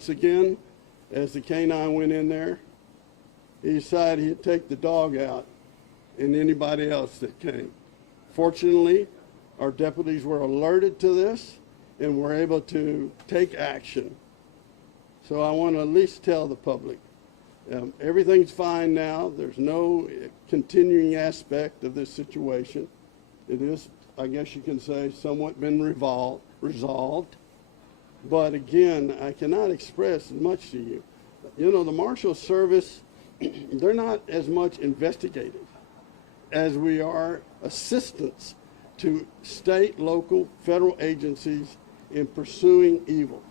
Once again, as the canine went in there, he decided he'd take the dog out and anybody else that came. Fortunately, our deputies were alerted to this and were able to take action. So I want to at least tell the public, everything's fine now. There's no continuing aspect of this situation. It is, I guess you can say, somewhat been resolved. But again, I cannot express much to you. You know, the Marshal Service, they're not as much investigative as we are assistants to state, local, federal agencies in pursuing evil,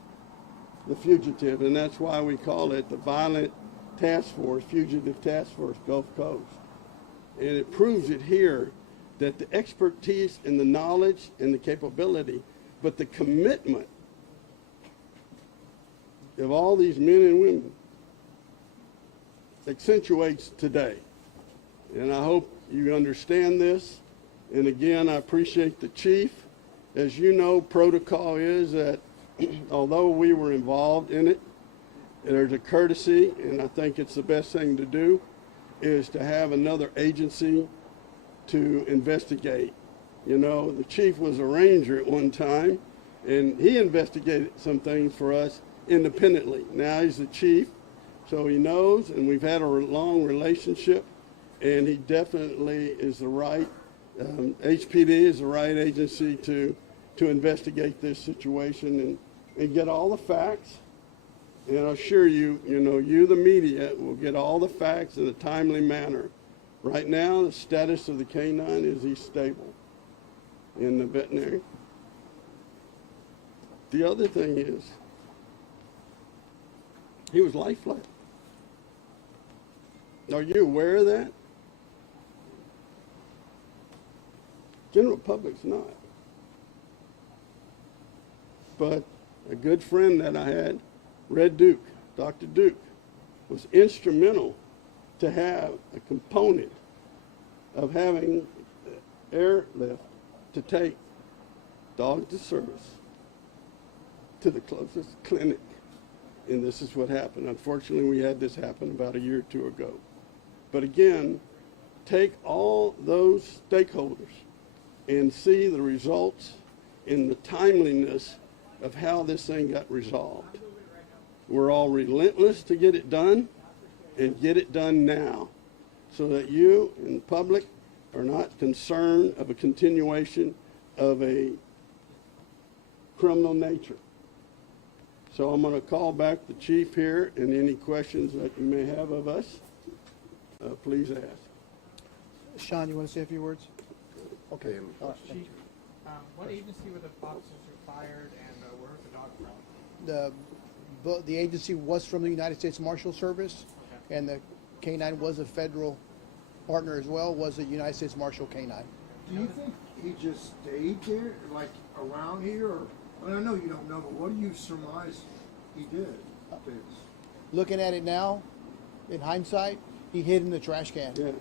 the fugitive, and that's why we call it the Violent Task Force, Fugitive Task Force, Gulf Coast. And it proves it here that the expertise and the knowledge and the capability, but the commitment of all these men and women accentuates today. And I hope you understand this. And again, I appreciate the chief. As you know, protocol is that although we were involved in it, there's a courtesy, and I think it's the best thing to do, is to have another agency to investigate. You know, the chief was a ranger at one time, and he investigated some things for us independently. Now he's the chief, so he knows, and we've had a long relationship, and he definitely is the right, HPD is the right agency to investigate this situation and get all the facts. And I assure you, you know, you, the media, will get all the facts in a timely manner. Right now, the status of the canine is he's stable in the veterinary. The other thing is, he was life flight. Are you aware of that? General public's not. But a good friend that I had, Red Duke, Dr. Duke, was instrumental to have a component of having airlift to take dogs to service to the closest clinic. And this is what happened. Unfortunately, we had this happen about a year or two ago. But again, take all those stakeholders and see the results and the timeliness of how this thing got resolved. We're all relentless to get it done and get it done now so that you and the public are not concerned of a continuation of a criminal nature. So I'm going to call back the chief here, and any questions that you may have of us, please ask. Sean, you want to say a few words? Okay. Chief, what agency were the officers who fired, and where was the dog from? The agency was from the United States Marshal Service, Okay. and the canine was a federal partner as well, was a United States Marshal canine. Do you think he just stayed there, like around here, or? I know you don't know, but what do you surmise he did? Looking at it now, in hindsight, he hid in the trash can. Yeah,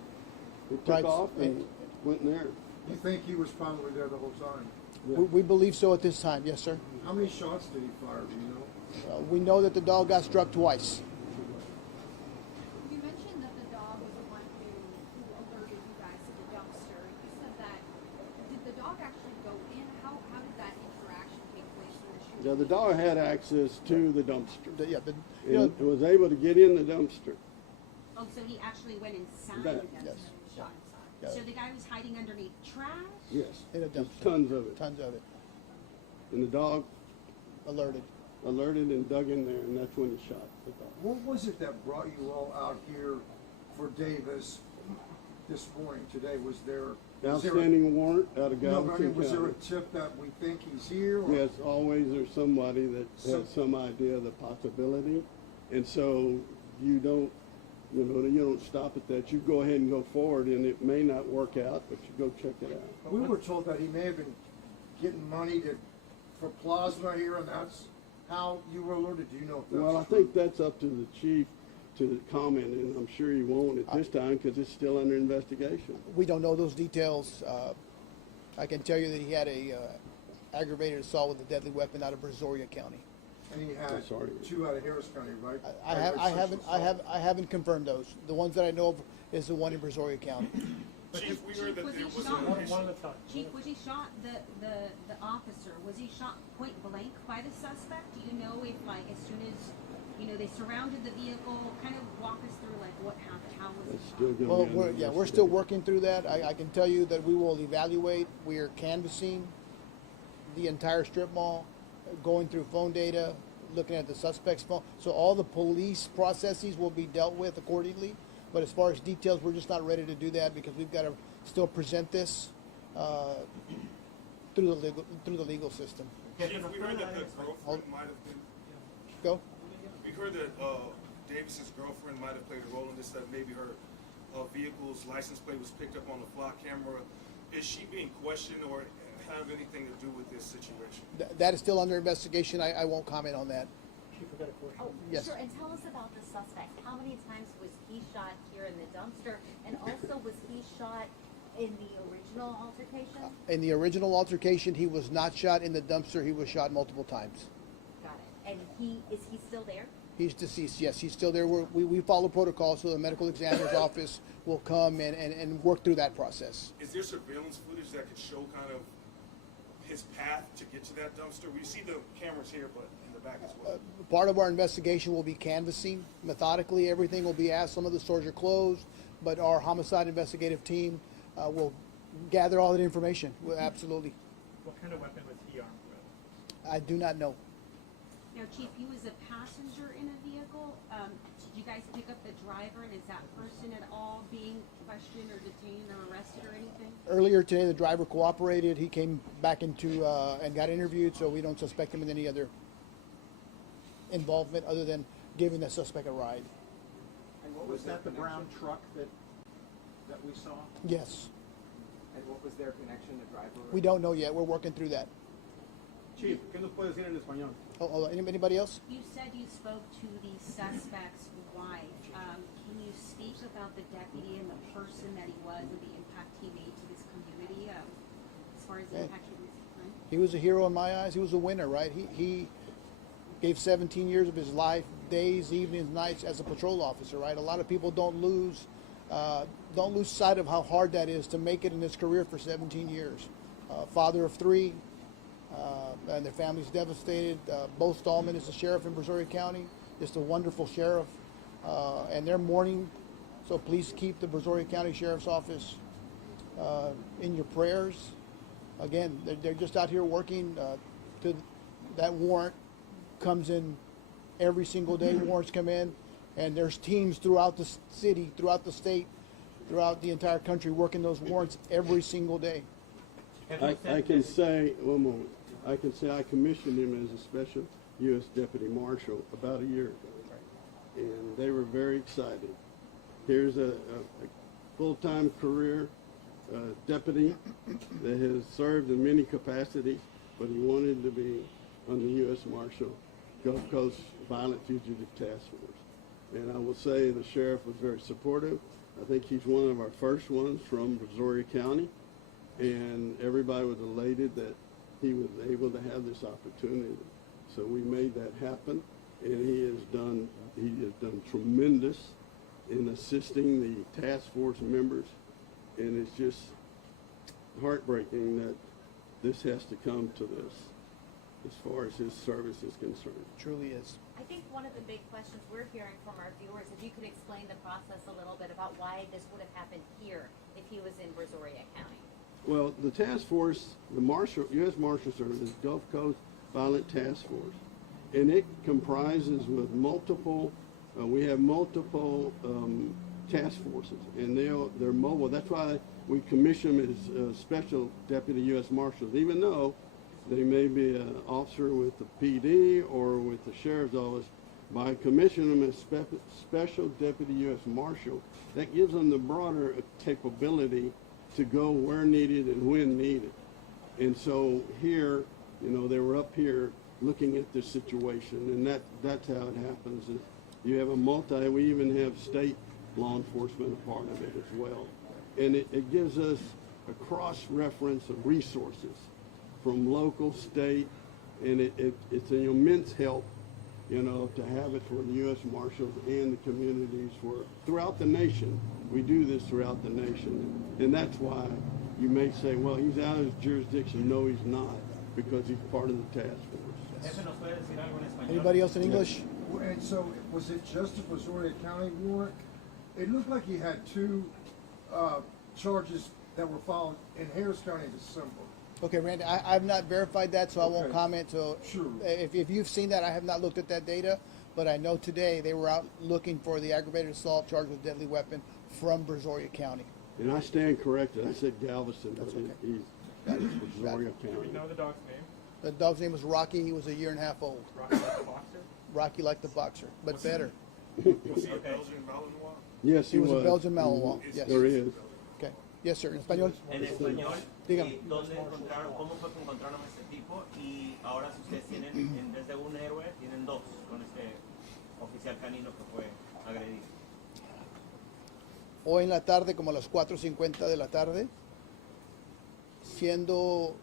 he took Right. off and went in there. You think he was probably there the whole time? Yeah. We believe so at this time, yes, sir. How many shots did he fire, do you know? We know that the dog got struck twice. You mentioned that the dog was the one who alerted you guys to the dumpster. You said that, did the dog actually go in? How did that interaction take place in the shooting? Yeah, the dog had access to the dumpster You know, and was able to get in the dumpster. Oh, so he actually went inside That- the dumpster yes. and shot inside. Yeah. So the guy was hiding underneath trash? Yes, in a there's dumpster. tons of it. Tons of it. And the dog Alerted. alerted and dug in there, and that's when he shot the dog. What was it that brought you all out here for Davis this morning, today? Was there a- Outstanding warrant out of No, but I Gallatin mean, was there a County. tip that we think he's here? Or? Yes, always there's somebody that So- has some idea of the possibility, and so you don't stop at that. You go ahead and go forward, and it may not work out, but you go check it out. We were told that he may have been getting money for plasma here, and that's how you were alerted. Do you know if that's Well, I true? think that's up to the chief to comment, and I'm sure he won't at this time because it's still under investigation. We don't know those details. I can tell you that he had a aggravated assault with a deadly weapon out of Brazoria County. And he had I'm sorry. 2 out of Harris County, right? I haven't confirmed those. The ones that I know of is the one in Brazoria County. Chief, we heard Chief, that was there he was shot? an issue. One at a time. Chief, was he shot, the officer, was he shot point blank by the suspect? Do you know if, like, as soon as, you know, they surrounded the vehicle, kind of walk us through, like, what happened, how was That's he still shot? gonna Well, be under we're still investigation. working through that. I can tell you that we will evaluate. We are canvassing the entire strip mall, going through phone data, looking at the suspect's phone. So all the police processes will be dealt with accordingly. But as far as details, we're just not ready to do that because we've got to still present this through the legal system. Chief, we heard that the girlfriend might have been, Go. we heard that Davis's girlfriend might have played a role in this, that maybe her vehicle's license plate was picked up on the flock camera. Is she being questioned or have anything to do with this situation? That is still under investigation. I won't comment on that. Chief, I got a question. Oh, Yes. sure, and tell us about the suspect. How many times was he shot here in the dumpster? And also, was he shot in the original altercation? In the original altercation, he was not shot in the dumpster. He was shot multiple times. Got it. And is he still there? He's deceased, yes, he's still there. We follow protocol, so the medical examiner's office will come and work through that process. Is there surveillance footage that could show kind of his path to get to that dumpster? We see the cameras here, but in the back as well. Part of our investigation will be canvassing methodically. Everything will be asked. Some of the stores are closed, but our homicide investigative team will gather all that information. Absolutely. What kind of weapon was he armed with? I do not know. Now, Chief, you was a passenger in a vehicle. Did you guys pick up the driver, and is that person at all being questioned or detained or arrested or anything? Earlier today, the driver cooperated. He came back into and got interviewed, so we don't suspect him in any other involvement other than giving the suspect a ride. And what was that, the brown truck that we saw? Yes. And what was their connection, the driver? We don't know yet. We're working through that. Chief, ¿qué nos puede decir en español? Anybody else? You said you spoke to the suspect's wife. Can you speak about the deputy and the person that he was and the impact he made to this community as far as the Yeah. impact he was? He was a hero in my eyes. He was a winner, right? He gave 17 years of his life, days, evenings, nights as a patrol officer, right? A lot of people don't lose sight of how hard that is to make it in his career for 17 years. Father of 3, and their family's devastated. Bo Stallman is the sheriff in Brazoria County, just a wonderful sheriff, and they're mourning. So please keep the Brazoria County Sheriff's Office in your prayers. Again, they're just out here working. That warrant comes in every single day. Warrants come in, and there's teams throughout the city, throughout the state, throughout the entire country working those warrants every single day. I can say, one moment, I can say I commissioned him as a special U.S. Deputy Marshal about a year ago. And they were very excited. Here's a full-time career deputy that has served in many capacities, but he wanted to be on the U.S. Marshal Gulf Coast Violent Fugitive Task Force. And I will say the sheriff was very supportive. I think he's one of our first ones from Brazoria County. And everybody was elated that he was able to have this opportunity. So we made that happen, and he has done tremendous in assisting the task force members, and it's just heartbreaking that this has to come to this as far as his service is concerned. Truly is. I think one of the big questions we're hearing from our viewers, if you could explain the process a little bit about why this would have happened here if he was in Brazoria County. Well, the task force, the U.S. Marshal Service, Gulf Coast Violent Task Force, and it comprises with multiple. We have multiple task forces, and they're mobile. That's why we commission them as special deputy U.S. Marshals, even though they may be an officer with the PD or with the sheriff's office. By commissioning them as special deputy U.S. Marshal, that gives them the broader capability to go where needed and when needed. And so here, they were up here looking at this situation, and that's how it happens. Is you have we even have state law enforcement a part of it as well. And it gives us a cross-reference of resources from local, state, and it's an immense help you know, to have it for the U.S. Marshals and the communities throughout the nation. We do this throughout the nation, and that's why you may say, well, he's out of his jurisdiction. No, he's not, because he's part of the task force. Jefe, ¿nos puede decir algo en español? Anybody else in English? And so, was it just a Brazoria County warrant? It looked like he had two charges that were filed in Harris County in December. Okay, Randy, I've not verified that, so I won't Okay. comment. So Sure. if you've seen that, I have not looked at that data, but I know today they were out looking for the aggravated assault charged with deadly weapon from Brazoria County. And I stand corrected. I said Galveston, but That's okay. he's Brazoria Do we County. know the dog's name? The dog's name was Rocky. He was a year and a half old. Rocky like the boxer? Rocky like the boxer, but better. Was he a Belgian Malinois? Yes, He was a Belgian Malinois. Mhm. Yes. There is. Okay. Yes, sir. En español. En español, Dígame. ¿dónde encontraron, cómo fue que encontraron a este tipo? Y ahora si ustedes tienen, en vez de un héroe, tienen dos con este oficial canino que fue agredido. Hoy en la tarde, como a las 4:50 de la tarde, siendo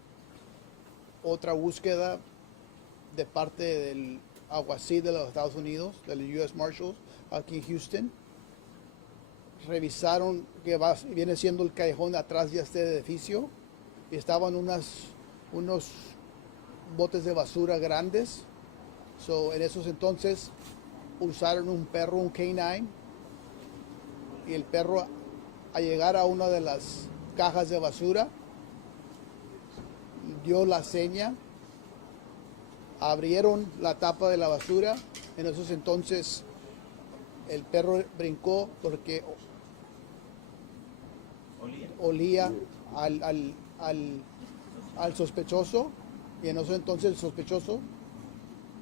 otra búsqueda de parte del alguacil de los Estados Unidos, del US Marshals, aquí en Houston. Revisaron que viene siendo el callejón atrás de este edificio y estaban unos botes de basura grandes. So, en esos entonces usaron un perro, un K9, y el perro, al llegar a una de las cajas de basura, dio la seña, abrieron la tapa de la basura. En esos entonces el perro brincó porque olía al sospechoso, y en esos entonces el sospechoso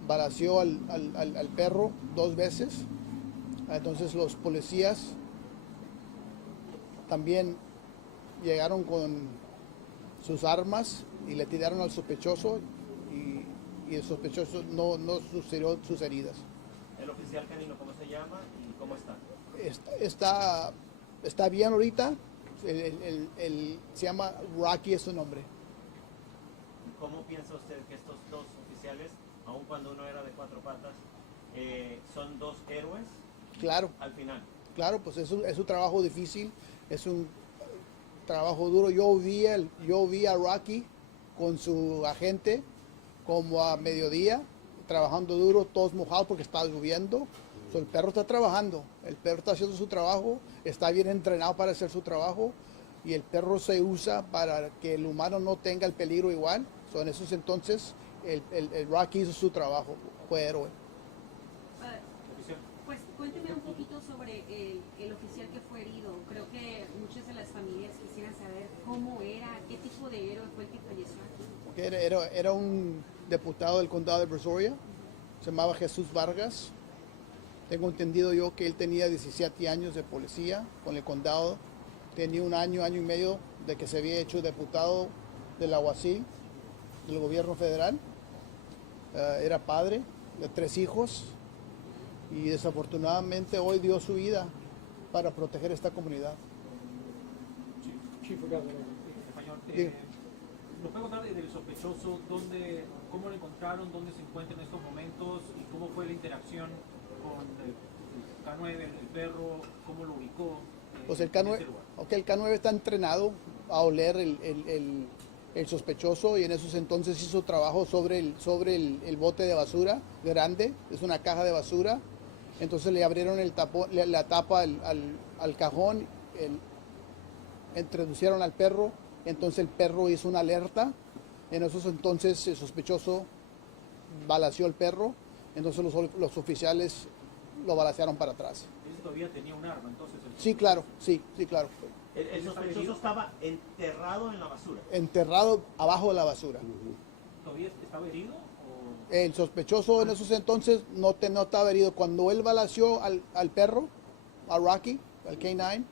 balaceó al perro 2 veces. Entonces los policías también llegaron con sus armas y le tiraron al sospechoso, y el sospechoso no sucedió sus heridas. ¿El oficial canino cómo se llama y cómo está? Está bien ahorita. Se llama Rocky, es su nombre. ¿Cómo piensa usted que estos dos oficiales, aun cuando uno era de 4 patas, son dos héroes Claro, al final? claro, pues es un trabajo difícil, es un trabajo duro. Yo vi a Rocky con su agente como a mediodía, trabajando duro, todos mojados porque estaba lloviendo. So, el perro está trabajando, el perro está haciendo su trabajo, está bien entrenado para hacer su trabajo, y el perro se usa para que el humano no tenga el peligro igual. So, en esos entonces el Rocky hizo su trabajo, fue héroe. Pues cuénteme un poquito sobre el oficial que fue herido. Creo que muchas de las familias quisieran saber cómo era, qué tipo de héroe fue el que falleció aquí. Era un diputado del condado de Brazoria, se llamaba Jesús Vargas. Tengo entendido yo que él tenía 17 años de policía con el condado, tenía un año y medio de que se había hecho diputado del alguacil del gobierno federal. Era padre de 3 hijos y desafortunadamente hoy dio su vida para proteger esta comunidad. Chief, en español. Diga. ¿Nos puede contar del sospechoso, cómo lo encontraron, dónde se encuentra en estos momentos y cómo fue la interacción con el K9, el perro, cómo lo ubicó? Pues el en K9, ese lugar? okay, el K9 está entrenado a oler el sospechoso, y en esos entonces hizo trabajo sobre el bote de basura grande, es una caja de basura. Entonces le abrieron la tapa al cajón, introducieron al perro, entonces el perro hizo una alerta. En esos entonces el sospechoso balaceó al perro, entonces los oficiales lo balacearon para atrás. Él todavía tenía un arma, entonces. Sí, claro, sí, claro. El sospechoso estaba enterrado en la basura. Enterrado abajo de la basura. ¿Todavía estaba herido? O... El sospechoso en esos entonces no estaba herido. Cuando él balaceó al perro, a Rocky, al K9,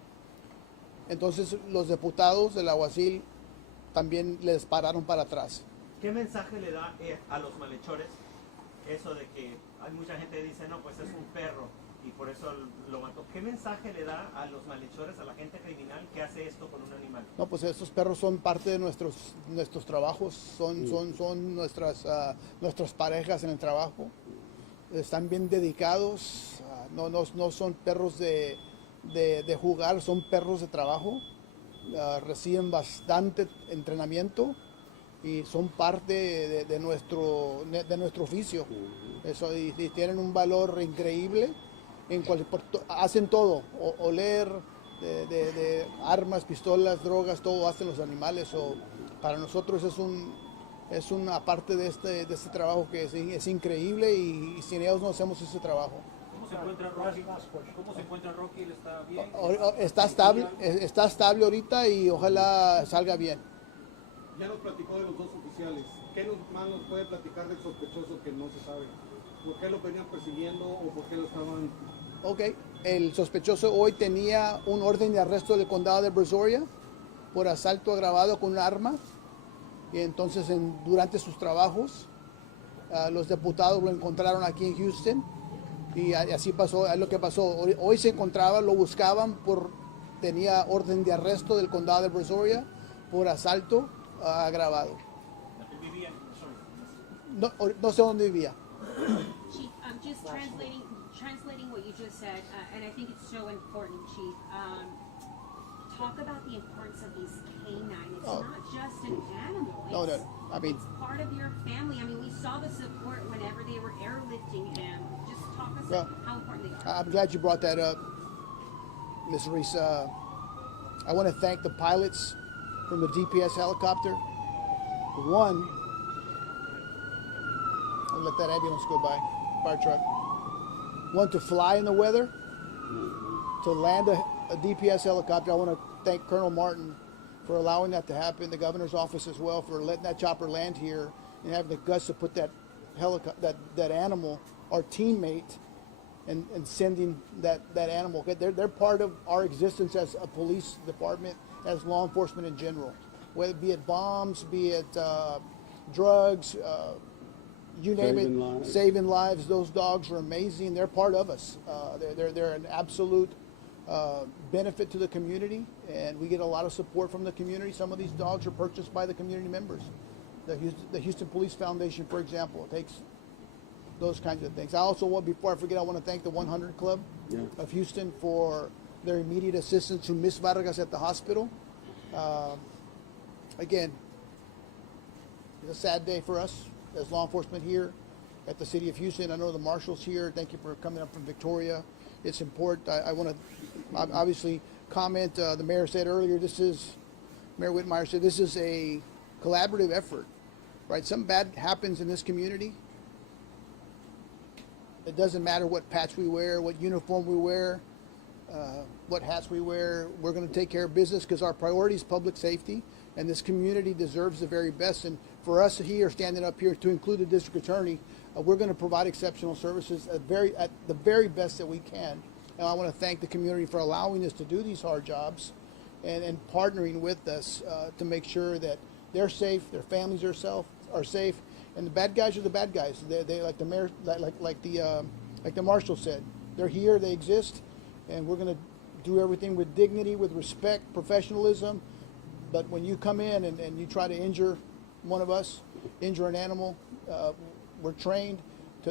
entonces los diputados del alguacil también le dispararon para atrás. ¿Qué mensaje le da a los malhechores eso de que hay mucha gente que dice, no, pues es un perro y por eso lo mató? ¿Qué mensaje le da a los malhechores, a la gente criminal que hace esto con un animal? No, pues estos perros son parte de nuestros trabajos, son nuestras parejas en el trabajo. están bien dedicados, no son perros de jugar, son perros de trabajo, reciben bastante entrenamiento y son parte de nuestro oficio. Eso, y tienen un valor increíble. Hacen todo, oler, de armas, pistolas, drogas, todo hacen los animales. Para nosotros es una parte de este trabajo que es increíble y sin ellos no hacemos ese trabajo. ¿Cómo se encuentra Rocky? ¿Cómo se encuentra Rocky? ¿Él está bien? Está estable ahorita y ojalá salga bien. Ya nos platicó de los dos oficiales. ¿Qué más nos puede platicar del sospechoso que no se sabe? ¿Por qué lo venían persiguiendo o por qué lo estaban...? Ok, el sospechoso hoy tenía un orden de arresto del condado de Brazoria por asalto agravado con un arma. Y entonces durante sus trabajos los diputados lo encontraron aquí en Houston y así pasó, es lo que pasó. Hoy se encontraba, lo buscaban tenía orden de arresto del condado de Brazoria por asalto agravado. No sé dónde vivía. Chief, just translating what you just said, and I think it's so important, Chief. Talk about the importance of these canines. It's not just an animal. No. I mean, it's part of your family. I mean, we saw the support whenever they were airlifting him. Just talk us about how important they are. I'm glad you brought that up, Ms. Reese. I want to thank the pilots from the DPS helicopter. One, I'll let that ambulance go by, fire truck. One, to fly in the weather, to land a DPS helicopter. I want to thank Colonel Martin for allowing that to happen, the governor's office as well, for letting that chopper land here and having the guts to put that animal, our teammate, and sending that animal. They're part of our existence as a police department, as law enforcement in general. Whether be it bombs, be it drugs, you name it, saving lives. Those dogs are amazing. They're part of us. They're an absolute benefit to the community, and we get a lot of support from the community. Some of these dogs are purchased by the community members. The Houston Police Foundation, for example, takes those kinds of things. I also before I forget, I want to thank the 100 Club of Houston for their immediate assistance to Miss Vargas at the hospital. Again, it's a sad day for us as law enforcement here at the City of Houston. I know the marshals here. Thank you for coming up from Victoria. It's important. I want to obviously comment. The mayor said earlier, Mayor Whitmire said this is a collaborative effort, right? Something bad happens in this community. It doesn't matter what patch we wear, what uniform we wear, what hats we wear. We're going to take care of business because our priority is public safety, and this community deserves the very best. And for us here, standing up here, to include the district attorney, we're going to provide exceptional services at the very best that we can. And I want to thank the community for allowing us to do these hard jobs and partnering with us to make sure that they're safe, their families are safe, and the bad guys are the bad guys. They like the mayor, like the marshal said, they're here, they exist, and we're going to do everything with dignity, with respect, professionalism. But when you come in and you try to injure one of us, injure an animal, we're trained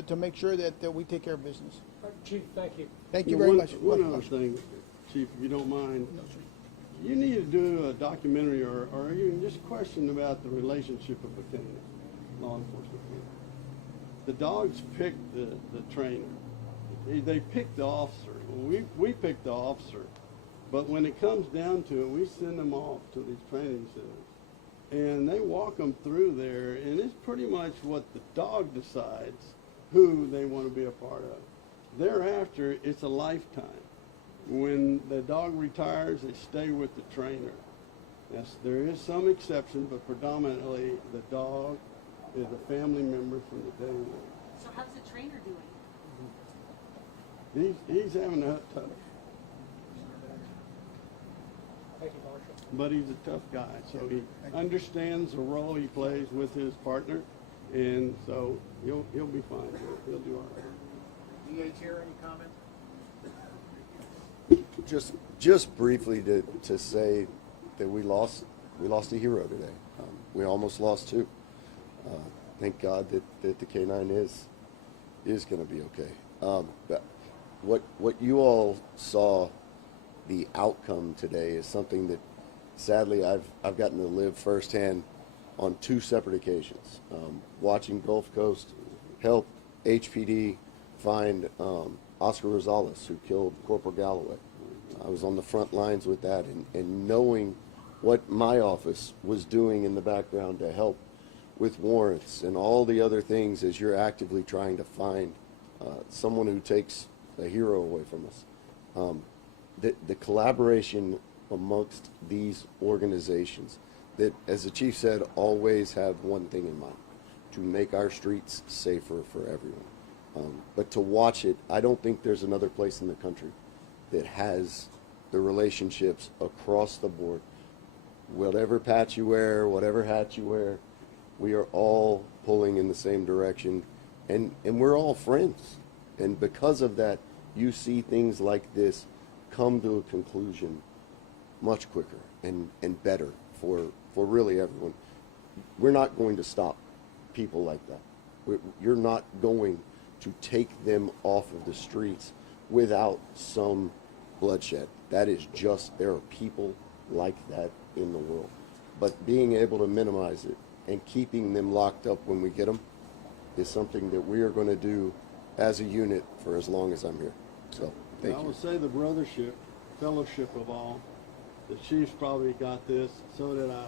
to make sure that we take care of business. Chief, thank you. Thank you very much. One other thing, Chief, if you don't mind. You need to do a documentary or even just question about the relationship of a canine, law enforcement. The dogs pick the trainer. They pick the officer. We pick the officer. But when it comes down to it, we send them off to these training centers. And they walk them through there, and it's pretty much what the dog decides who they want to be a part of. Thereafter, it's a lifetime. When the dog retires, they stay with the trainer. Yes, there is some exception, but predominantly the dog is a family member from the day one. So how's the trainer doing? He's having a tough. Thank you, Marshal. But he's a tough guy, so he understands the role he plays with his partner, and so he'll be fine. He'll do all right. DA Chair, any comment? Just briefly to say that we lost a hero today. We almost lost two. Thank God that the canine is is going to be okay. But what you all saw, the outcome today, is something that sadly I've gotten to live firsthand on 2 separate occasions. Watching Gulf Coast help HPD find Oscar Rosales, who killed Corporal Galloway. I was on the front lines with that, and knowing what my office was doing in the background to help with warrants and all the other things as you're actively trying to find someone who takes a hero away from us. The collaboration amongst these organizations that, as the chief said, always have one thing in mind: to make our streets safer for everyone. But to watch it, I don't think there's another place in the country that has the relationships across the board. Whatever patch you wear, whatever hat you wear, we are all pulling in the same direction, and we're all friends. And because of that, you see things like this come to a conclusion much quicker and better for really everyone. We're not going to stop people like that. You're not going to take them off of the streets without some bloodshed. That is just, there are people like that in the world. But being able to minimize it and keeping them locked up when we get them is something that we are going to do as a unit for as long as I'm here. So, thank I you. will say the brothership, fellowship of all. The chief's probably got this, so did I.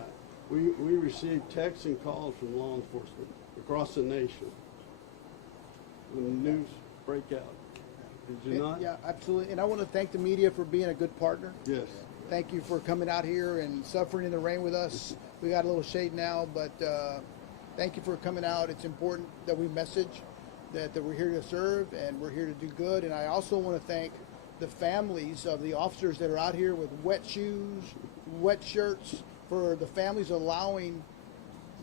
We received texts and calls from law enforcement across the nation when the news break out. Did you not? Yeah, absolutely. And I want to thank the media for being a good partner. Yes. Thank you for coming out here and suffering in the rain with us. We got a little shade now, but thank you for coming out. It's important that we message that we're here to serve and we're here to do good. And I also want to thank the families of the officers that are out here with wet shoes, wet shirts, for the families allowing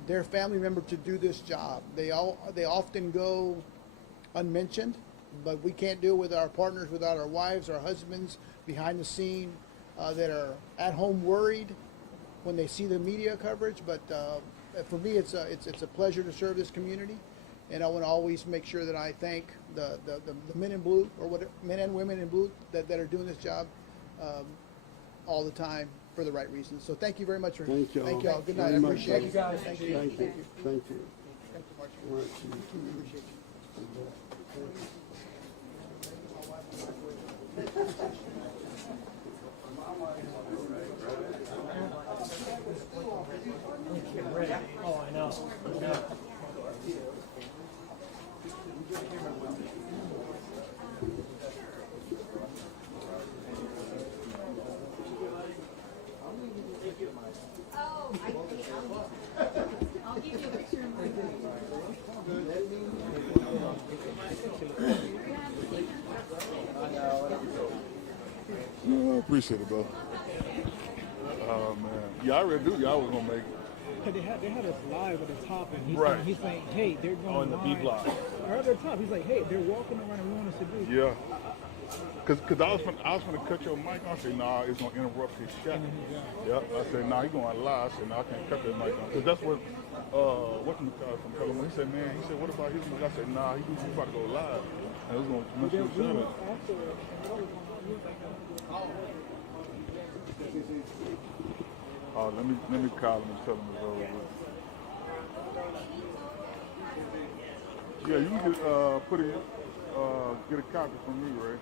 their family member to do this job. They often go unmentioned, but we can't do it with our partners, without our wives, our husbands behind the scene that are at home worried when they see the media coverage. But for me, it's a pleasure to serve this community, and I want to always make sure that I thank the men in blue, or men and women in blue that are doing this job all the time for the right reasons. So thank you very much for Thank you all. Thank you all. Good night. I Very much. appreciate you. Thank you. Thank you. Thank you. Thank you. Thank you. Thank you, Marshall. All right, Appreciate you. Oh, I know. Oh, I'll give you a picture of my No, I appreciate it, bro. Oh man, yeah, I already knew y'all was gonna make it. Cause they had us live at the top, and he's Right. saying, hey, they're going Oh, in the B live. block. Or at the top, he's like, hey, they're walking around and we want us to do. Yeah. Cause I was gonna cut your mic. I said, nah, it's gonna interrupt his shot. Yep. I said, nah, he going live. I said, nah, I can't cut that mic on. Cause that's what from Pelham. He said, man, what about his mic? I said, nah, he's about to go live. And it was gonna mess with the shot up. Oh, let me call him and tell him it's over with. Yeah, you can get a copy from me, Ray.